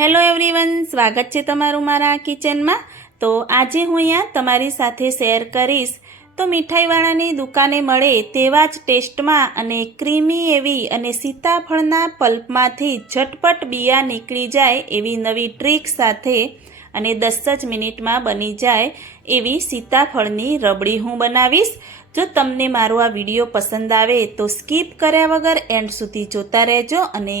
Hello everyone, સ્વાગત છે તમારું મારા કિચનમાં. તો આજે હું અહીંયા તમારી સાથે શેર કરીશ. તો મીઠાઈવાળાની દુકાને મળે તેવા જ ટેસ્ટમાં અને ક્રીમી એવી અને સીતાફળના પલ્પમાંથી ઝટપટ બિયા નીકળી જાય એવી નવી ટ્રીક સાથે અને દસ જ મિનિટમાં બની જાય એવી સીતાફળની રબડી હું બનાવીશ. જો તમને મારો આ વીડિયો પસંદ આવે તો સ્કીપ કર્યા વગર એન્ડ સુધી જોતા રહેજો અને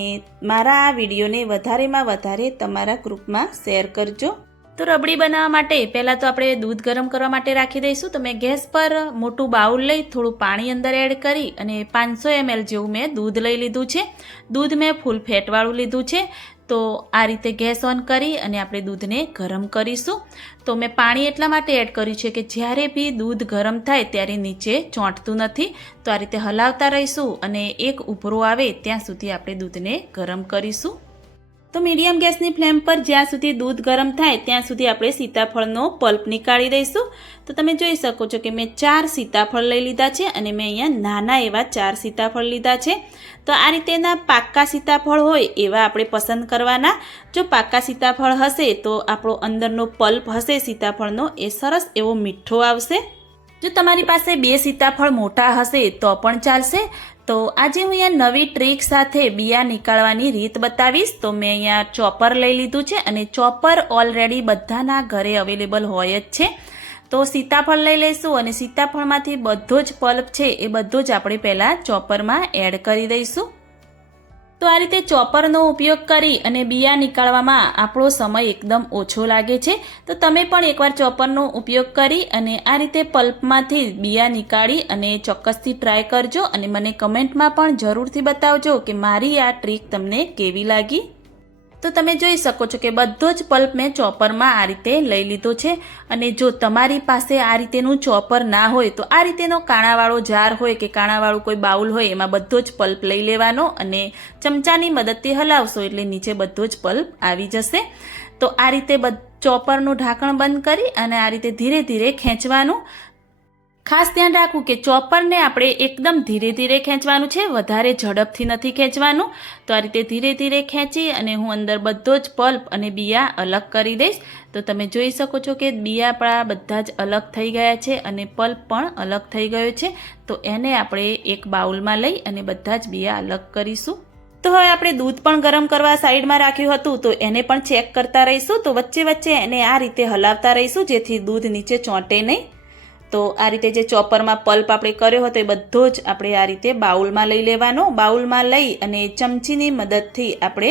મારા આ વિડીયોને વધારેમાં વધારે તમારા ગ્રુપમાં શેર કરજો. તો રબડી બનાવવા માટે પહેલાં તો આપણે દૂધ ગરમ કરવા માટે રાખી દઈશું. તો મેં ગેસ પર મોટું બાઉલ લઈ થોડું પાણી અંદર એડ કરી અને પાંચસો એમએલ જેવું મેં દૂધ લઈ લીધું છે. દૂધ મેં ફૂલ ફેટવાળું લીધું છે. તો આ રીતે ગેસ ઓન કરી અને આપણે દૂધને ગરમ કરીશું. તો મેં પાણી એટલા માટે એડ કર્યું છે કે જ્યારે બી દૂધ ગરમ થાય ત્યારે નીચે ચોંટતું નથી. તો આ રીતે હલાવતા રહીશું અને એક ઉભરો આવે ત્યાં સુધી આપણે દૂધને ગરમ કરીશું. તો મીડિયમ ગેસની ફ્લેમ પર જ્યાં સુધી દૂધ ગરમ થાય, ત્યાં સુધી આપણે સીતાફળનો પલ્પ નીકાળી દઈશું. તો તમે જોઈ શકો છો કે મેં ચાર સીતાફળ લઈ લીધા છે અને મેં અહીંયા નાના એવા ચાર સીતાફળ લીધા છે. તો આ રીતેના પાક્કા સીતાફળ હોય એવા આપણે પસંદ કરવાના. જો પાક્કા સીતાફળ હશે તો આપણો અંદરનો પલ્પ હશે સીતાફળનો, એ સરસ એવો મીઠો આવશે. જો તમારી પાસે બે સીતાફળ મોટા હશે તો પણ ચાલશે. તો આજે હું અહીંયા નવી ટ્રીક સાથે બિયા નીકાળવાની રીત બતાવીશ. તો મેં અહીંયા ચોપર લઈ લીધું છે અને ચોપર ઓલરેડી બધાના ઘરે અવેલેબલ હોય જ છે. તો સીતાફળ લઈ લઈશું અને સીતાફળમાંથી બધો જ પલ્પ છે એ બધો જ આપણે પહેલાં ચોપરમાં એડ કરી દઈશું. તો આ રીતે ચોપરનો ઉપયોગ કરી અને બિયા નીકાળવામાં આપણો સમય એકદમ ઓછો લાગે છે. તો તમે પણ એકવાર ચોપરનો ઉપયોગ કરી અને આ રીતે પલ્પમાંથી બિયા નીકાળી અને ચોક્કસથી ટ્રાય કરજો અને મને કમેન્ટમાં પણ જરૂરથી બતાવજો કે મારી આ ટ્રીક તમને કેવી લાગી. તો તમે જોઈ શકો છો કે બધો જ પલ્પ મેં ચોપરમાં આ રીતે લઈ લીધો છે અને જો તમારી પાસે આ રીતેનું ચોપર ના હોય તો આ રીતેનો કાણાવાળો જાર હોય કે કાણાવાળું કોઈ બાઉલ હોય એમાં બધો જ પલ્પ લઈ લેવાનો અને ચમચાની મદદથી હલાવશો એટલે નીચે બધો જ પલ્પ આવી જશે. તો આ રીતે ચોપરનું ઢાંકણ બંધ કરી અને આ રીતે ધીરે ધીરે ખેંચવાનું ખાસ ધ્યાન રાખવું કે ચોપરને આપણે એકદમ ધીરે ધીરે ખેંચવાનું છે, વધારે ઝડપથી નથી ખેંચવાનું. તો આ રીતે ધીરે ધીરે ખેંચી અને હું અંદર બધો જ પલ્પ અને બિયા અલગ કરી દઈશ. તો તમે જોઈ શકો છો કે બિયા આપણા બધા જ અલગ થઈ ગયા છે અને પલ્પ પણ અલગ થઈ ગયો છે. તો એને આપણે એક બાઉલમાં લઈ અને બધા જ બિયા અલગ કરીશું. તો હવે આપણે દૂધ પણ ગરમ કરવા સાઈડમાં રાખ્યું હતું, તો એને પણ ચેક કરતા રહીશું. તો વચ્ચે વચ્ચે એને આ રીતે હલાવતા રહીશું, જેથી દૂધ નીચે ચોંટે નહીં. તો આ રીતે જે ચોપરમાં પલ્પ આપણે કર્યો હતો એ બધો જ આપણે આ રીતે બાઉલમાં લઈ લેવાનો. બાઉલમાં લઈ અને ચમચીની મદદથી આપણે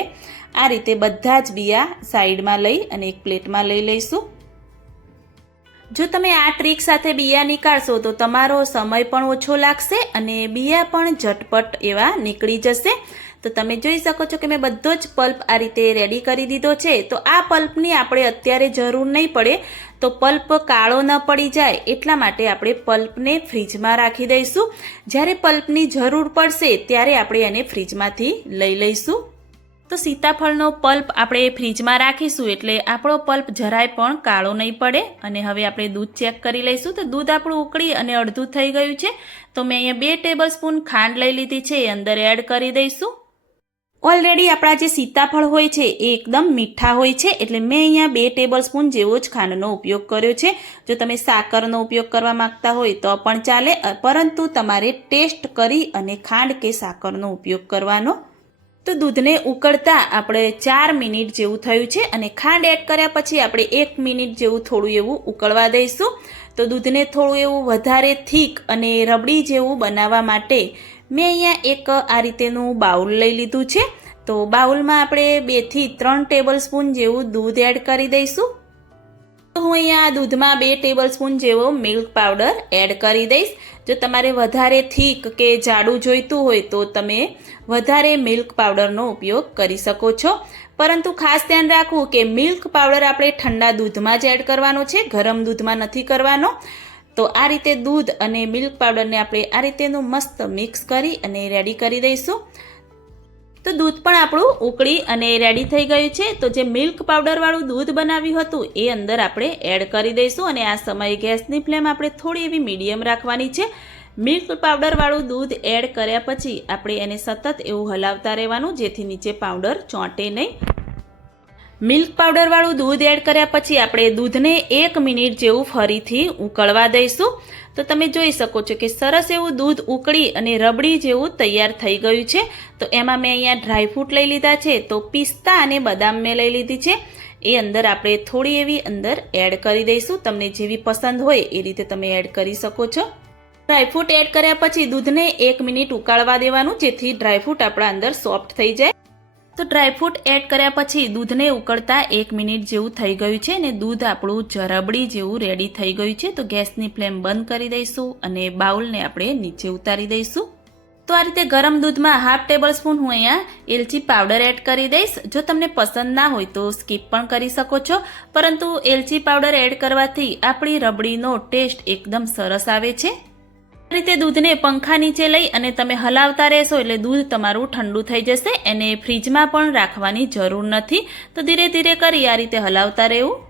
આ રીતે બધા જ બિયા સાઈડમાં લઈ અને એક પ્લેટમાં લઈ લઈશું. જો તમે આ ટ્રીક સાથે બિયા નીકાળશો તો તમારો સમય પણ ઓછો લાગશે અને બિયા પણ ઝટપટ એવા નીકળી જશે. તો તમે જોઈ શકો છો કે મેં બધો જ પલ્પ આ રીતે રેડી કરી દીધો છે. તો આ પલ્પની આપણે અત્યારે જરૂર નહીં પડે. તો પલ્પ કાળો ન પડી જાય એટલા માટે આપણે પલ્પને ફ્રીજમાં રાખી દઈશું. જ્યારે પલ્પની જરૂર પડશે ત્યારે આપણે એને ફ્રીજમાંથી લઈ લઈશું. તો સીતાફળનો પલ્પ આપણે ફ્રીજમાં રાખીશું એટલે આપણો પલ્પ જરાય પણ કાળો નહીં પડે. અને હવે આપણે દૂધ ચેક કરી લઈશું. તો દૂધ આપણું ઉકળી અને અડધું થઈ ગયું છે. તો મેં અહીંયા બે ટેબલ સ્પૂન ખાંડ લઈ લીધી છે. એ અંદર એડ કરી દઈશું. ઓલરેડી આપણા જે સીતાફળ હોય છે એ એકદમ મીઠા હોય છે, એટલે મેં અહીંયા બે ટેબલ સ્પૂન જેવો જ ખાંડનો ઉપયોગ કર્યો છે. જો તમે સાકરનો ઉપયોગ કરવા માંગતા હોય તો પણ ચાલે, પરંતુ તમારે ટેસ્ટ કરી અને ખાંડ કે સાકરનો ઉપયોગ કરવાનો. તો દૂધને ઉકળતા આપણે ચાર મિનિટ જેવું થયું છે અને ખાંડ એડ કર્યા પછી આપણે એક મિનિટ જેવું થોડું એવું ઉકળવા દઈશું. તો દૂધને થોડું એવું વધારે થીક અને રબડી જેવું બનાવવા માટે મેં અહીંયા એક આ રીતેનું બાઉલ લઈ લીધું છે. તો બાઉલમાં આપણે બેથી ત્રણ ટેબલ સ્પૂન જેવું દૂધ એડ કરી દઈશું. તો હું અહીંયા દૂધમાં બે ટેબલ સ્પૂન જેવો મિલ્ક પાવડર એડ કરી દઈશ. જો તમારે વધારે થીક કે જાડું જોઈતું હોય તો તમે વધારે મિલ્ક પાવડરનો ઉપયોગ કરી શકો છો. પરંતુ ખાસ ધ્યાન રાખવું કે મિલ્ક પાવડર આપણે ઠંડા દૂધમાં જ એડ કરવાનો છે, ગરમ દૂધમાં નથી કરવાનો. તો આ રીતે દૂધ અને મિલ્ક પાવડરને આપણે આ રીતેનું મસ્ત મિક્સ કરી અને રેડી કરી દઈશું. તો દૂધ પણ આપણું ઉકળી અને રેડી થઈ ગયું છે. તો જે મિલ્ક પાવડરવાળું દૂધ બનાવ્યું હતું, એ અંદર આપણે એડ કરી દઈશું અને આ સમયે ગેસની ફ્લેમ આપણે થોડી એવી મીડિયમ રાખવાની છે. મિલ્ક પાવડરવાળું દૂધ એડ કર્યા પછી આપણે એને સતત એવું હલાવતા રહેવાનું, જેથી નીચે પાવડર ચોંટે નહીં. મિલ્ક પાવડરવાળું દૂધ એડ કર્યા પછી આપણે દૂધને એક મિનિટ જેવું ફરીથી ઉકળવા દઈશું. તો તમે જોઈ શકો છો કે સરસ એવું દૂધ ઉકળી અને રબડી જેવું તૈયાર થઈ ગયું છે. તો એમાં મેં અહીંયા ડ્રાયફ્રૂટ લઈ લીધા છે, તો પિસ્તા અને બદામ મેં લઈ લીધી છે. એ અંદર આપણે થોડી એવી અંદર એડ કરી દઈશું. તમને જેવી પસંદ હોય એ રીતે તમે એડ કરી શકો છો. ડ્રાયફ્રૂટ એડ કર્યા પછી દૂધને એક મિનિટ ઉકાળવા દેવાનું, જેથી ડ્રાયફ્રૂટ આપણા અંદર સોફ્ટ થઈ જાય. તો ડ્રાયફ્રૂટ એડ કર્યા પછી દૂધને ઉકળતા એક મિનિટ જેવું થઈ ગયું છે અને દૂધ આપણું જરબડી જેવું રેડી થઈ ગયું છે. તો ગેસની ફ્લેમ બંધ કરી દઈશું અને બાઉલને આપણે નીચે ઉતારી દઈશું. તો આ રીતે ગરમ દૂધમાં હાફ ટેબલ સ્પૂન હું અહીંયા એલચી પાવડર એડ કરી દઈશ. જો તમને પસંદ ના હોય તો સ્કીપ પણ કરી શકો છો. પરંતુ એલચી પાવડર એડ કરવાથી આપણી રબડીનો ટેસ્ટ એકદમ સરસ આવે છે. રીતે દૂધને પંખા નીચે લઈ અને તમે હલાવતા રહેશો એટલે દૂધ તમારું ઠંડુ થઈ જશે. એને ફ્રીજમાં પણ રાખવાની જરૂર નથી. તો ધીરે ધીરે કરી આ રીતે હલાવતા રહેવું.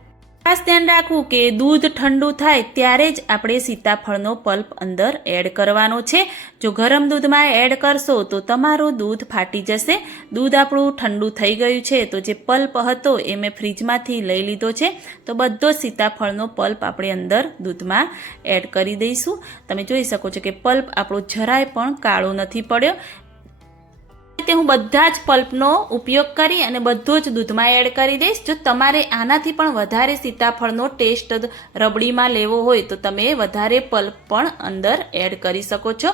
ખાસ ધ્યાન રાખવું કે દૂધ ઠંડુ થાય ત્યારે જ આપણે સીતાફળનો પલ્પ અંદર એડ કરવાનો છે. જો ગરમ દૂધમાં એડ કરશો તો તમારું દૂધ ફાટી જશે. દૂધ આપણું ઠંડુ થઈ ગયું છે તો જે પલ્પ હતો એ મેં ફ્રીજમાંથી લઈ લીધો છે. તો બધો સીતાફળનો પલ્પ આપણે અંદર દૂધમાં એડ કરી દઈશું. તમે જોઈ શકો છો કે પલ્પ આપણો જરાય પણ કાળો નથી પડ્યો. રીતે હું બધા જ પલ્પનો ઉપયોગ કરી અને બધો જ દૂધમાં એડ કરી દઈશ. જો તમારે આનાથી પણ વધારે સીતાફળનો ટેસ્ટ રબડીમાં લેવો હોય તો તમે વધારે પલ્પ પણ અંદર એડ કરી શકો છો.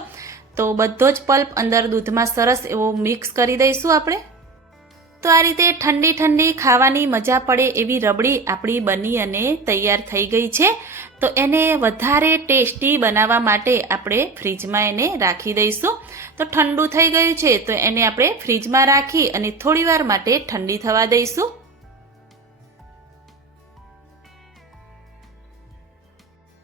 તો બધો જ પલ્પ અંદર દૂધમાં સરસ એવો મિક્સ કરી દઈશું આપણે. તો આ રીતે ઠંડી ઠંડી ખાવાની મજા પડે એવી રબડી આપણી બની અને તૈયાર થઈ ગઈ છે. તો એને વધારે ટેસ્ટી બનાવવા માટે આપણે ફ્રીજમાં એને રાખી દઈશું. તો ઠંડુ થઈ ગયું છે તો એને આપણે ફ્રીજમાં રાખી અને થોડીવાર માટે ઠંડી થવા દઈશું.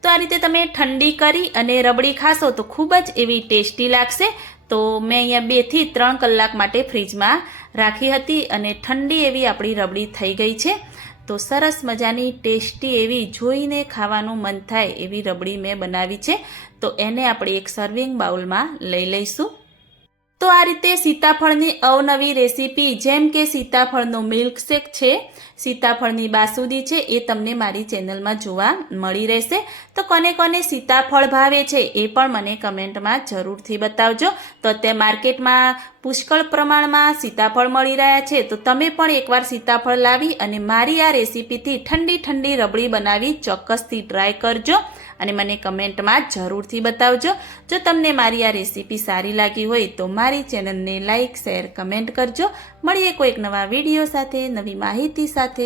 તો આ રીતે તમે ઠંડી કરી અને રબડી ખાશો તો ખૂબ જ એવી ટેસ્ટી લાગશે. તો મેં અહીંયા બેથી ત્રણ કલાક માટે ફ્રીજમાં રાખી હતી અને ઠંડી એવી આપણી રબડી થઈ ગઈ છે. તો સરસ મજાની, ટેસ્ટી એવી જોઈને ખાવાનું મન થાય એવી રબડી મેં બનાવી છે. તો એને આપણે એક સર્વિંગ બાઉલમાં લઈ લઈશું. તો આ રીતે સીતાફળની અવનવી રેસીપી, જેમ કે સીતાફળનો મિલ્કશેક છે સીતાફળની બાસુદી છે એ તમને મારી ચેનલમાં જોવા મળી રહેશે. તો કોને કોને સીતાફળ ભાવે છે એ પણ મને કમેન્ટમાં જરૂરથી બતાવજો. તો તે માર્કેટમાં પુષ્કળ પ્રમાણમાં સીતાફળ મળી રહ્યા છે. તો તમે પણ એકવાર સીતાફળ લાવી અને મારી આ રેસીપીથી ઠંડી ઠંડી રબડી બનાવી ચોક્કસથી ટ્રાય કરજો અને મને કમેન્ટમાં જરૂરથી બતાવજો. જો તમને મારી આ રેસીપી સારી લાગી હોય તો મારી ચેનલને લાઇક શેર, કમેન્ટ કરજો. મળીએ કોઈક નવા વીડિયો સાથે નવી માહિતી સાથે.